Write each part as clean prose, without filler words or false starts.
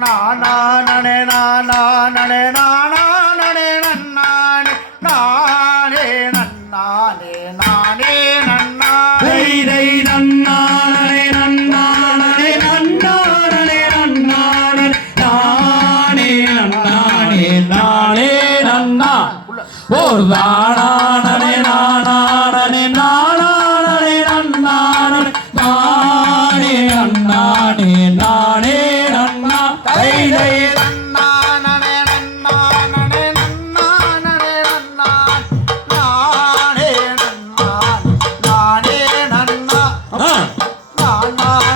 நானே நானே நானே நன்னானே நானே நன்னானே நானே நன்னா தை நன்னானே நன்னானே நன்னானே நன்னானே நானே நன்னானே நானே நன்னா ஓர் தானானே நானானே நானானே நன்னானே நானே நன்னானே நானே நன்னா தை நன்னானே நன்னானே நன்னானே நன்னானே நானே நன்னா நானே நானே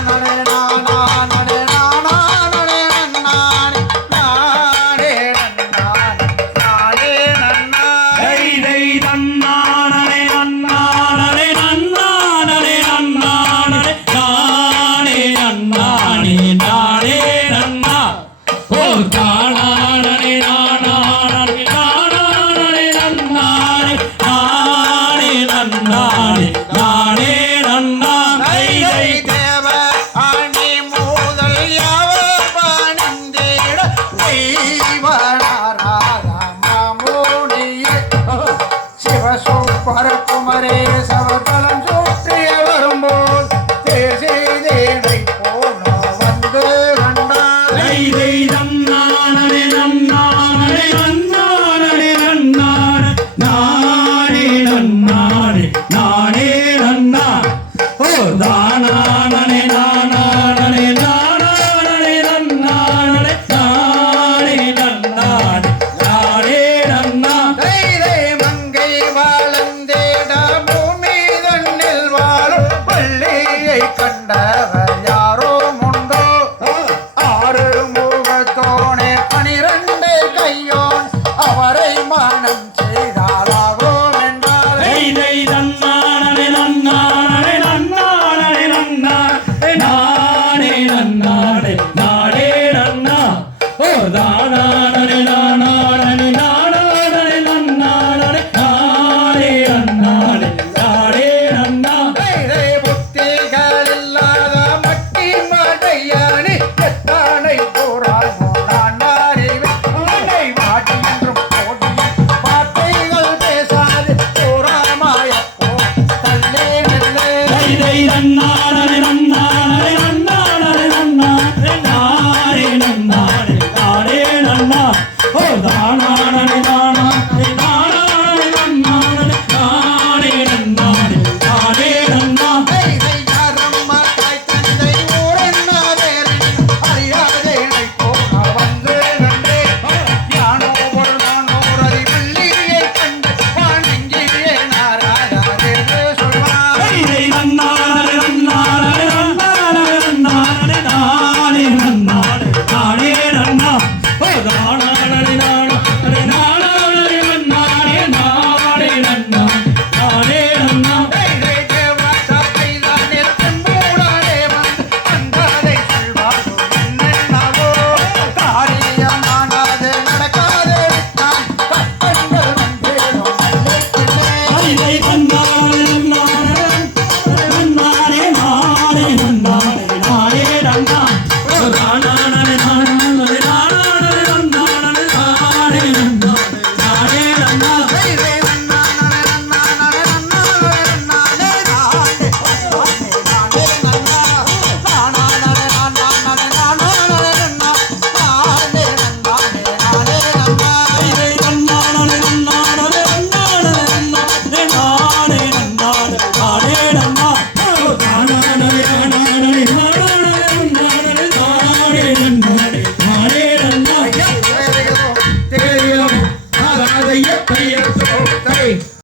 நானே நானே நானே நானே நன்னா தை நன்னானே நன்னானே நன்னானே நன்னானே நானே நன்னானே நானே நன்னா ஓ தானானே நானானே நானானே நன்னானே நானே நன்னானே நானே நன்னா தை தேவ அணி மூதல் யாவர் பணிந்திட தெய்வனாராதமுனியே சிவசுப்பர குமரேசவ